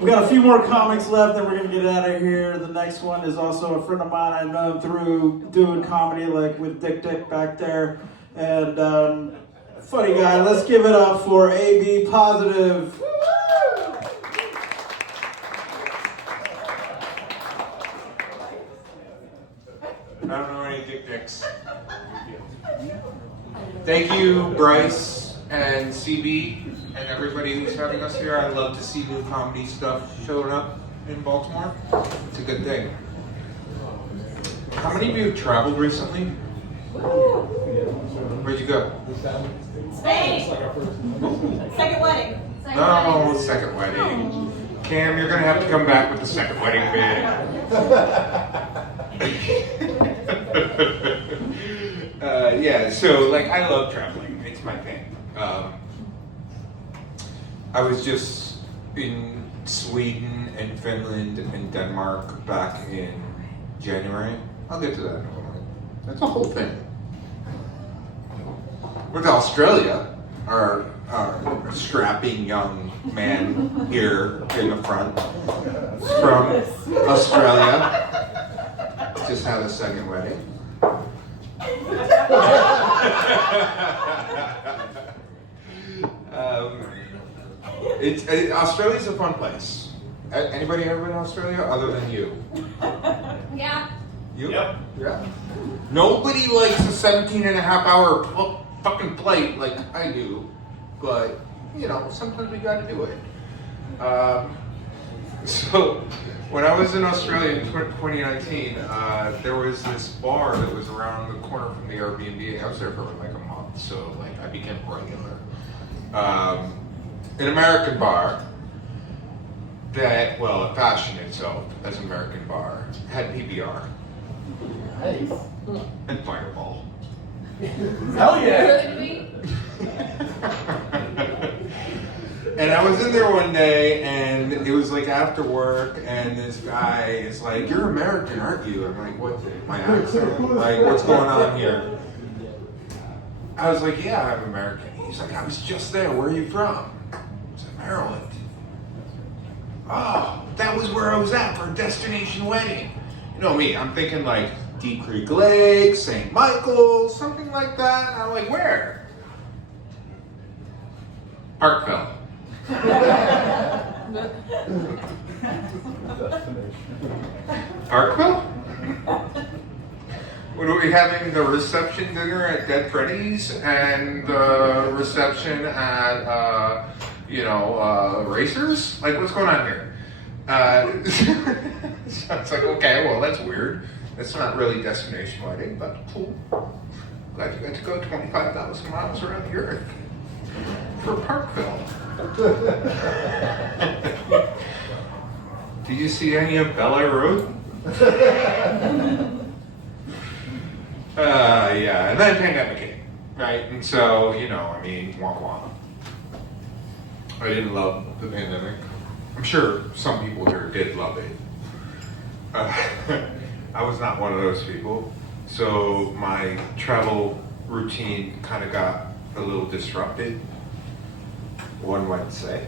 We got a few more comics left, then we're gonna get out of here. The next one is also a friend of mine. I've known through doing comedy, like with Dick back there, and funny guy. Let's give it up for AB Positive. I don't know any Dick Dicks. Thank you, Bryce and CB, and everybody who's having us here. I love to see new comedy stuff showing up in Baltimore. It's a good thing. How many of you have traveled recently? Where'd you go? Spain. Second wedding. No, second wedding. Cam, you're gonna have to come back with the second wedding bid. Yeah, so like I love traveling. It's my thing. I was just in Sweden and Finland and Denmark back in January. I'll get to that in a moment. That's a whole thing. With Australia, our strapping young man here in the front from Australia just had a second wedding. Australia's a fun place. Anybody ever been to Australia other than you? Yeah. You? Yep. Yeah. Nobody likes a 17-and-a-half-hour fucking flight like I do, but you know, sometimes we gotta do it. So when I was in Australia in 2019, there was this bar that was around the corner from the Airbnb. I was there for like a month, so like I became regular. An American bar that, well, it fashioned itself as an American bar, had PBR. Nice. And Fireball. Hell yeah. And I was in there one day, and it was like after work, and this guy is like, "You're American, aren't you?" I'm like, "What? My accent? Like, what's going on here?" I was like, "Yeah, I'm American." He's like, "I was just there. Where are you from?" I said, "Maryland." "Oh, that was where I was at for a destination wedding." You know me, I'm thinking like Deep Creek Lake, St. Michael's, something like that. And I'm like, "Where?" Parkville. Parkville? What are we having? The reception dinner at Dead Freddy's and the reception at, Racers? Like, what's going on here? So it's like, okay, well, that's weird. That's not really destination wedding, but cool. Glad you got to go 25,000 miles around the earth for Parkville. Did you see any of Bel Air Road? Yeah, and then pandemic came, right? And so, wonk wonk. I didn't love the pandemic. I'm sure some people here did love it. I was not one of those people. So my travel routine kind of got a little disrupted, one might say.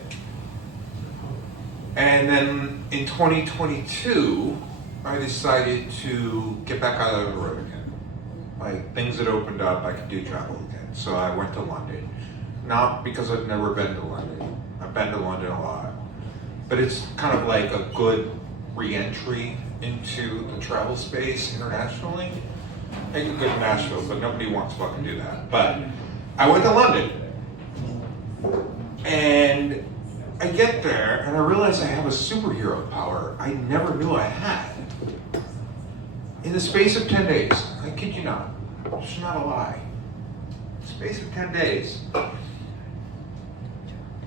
And then in 2022, I decided to get back out on the road again. Like, things had opened up, I could do travel again. So I went to London. Not because I've never been to London. I've been to London a lot. But it's kind of like a good re-entry into the travel space internationally. I could go to Nashville, but nobody wants to fucking do that. But I went to London. And I get there, and I realize I have a superhero power I never knew I had. In the space of 10 days, I kid you not, it's not a lie. In the space of 10 days,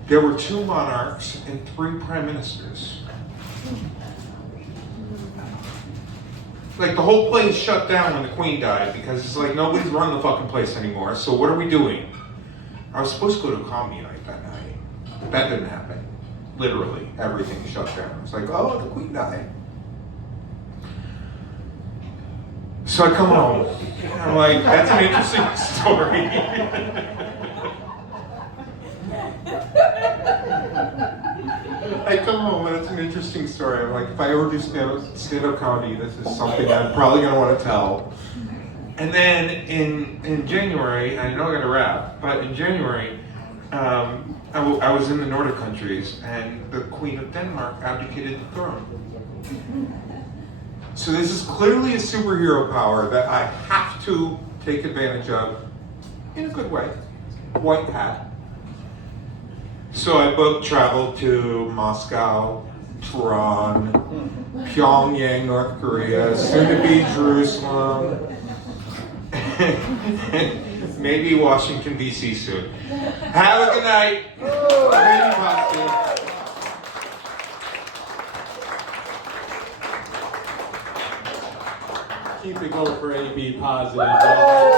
there were 2 monarchs and 3 prime ministers. Like, the whole place shut down when the Queen died because it's like nobody's running the fucking place anymore, so what are we doing? I was supposed to go to a comedy night that night. That didn't happen. Literally, everything shut down. It's like, oh, the Queen died. So I come home, and I'm like, that's an interesting story. I I come home and it's an interesting story. I'm like, if I ever do stand-up comedy, this is something I'm probably gonna want to tell. And then in January, I know I got to wrap, but in January, I was in the Nordic countries, and the Queen of Denmark abdicated the throne. So this is clearly a superhero power that I have to take advantage of in a good way. White hat. So I booked travel to Moscow, Tehran, Pyongyang, North Korea, soon to be Jerusalem, maybe Washington, D.C. soon. Have a good night. Very positive. Keep it going for AB positive.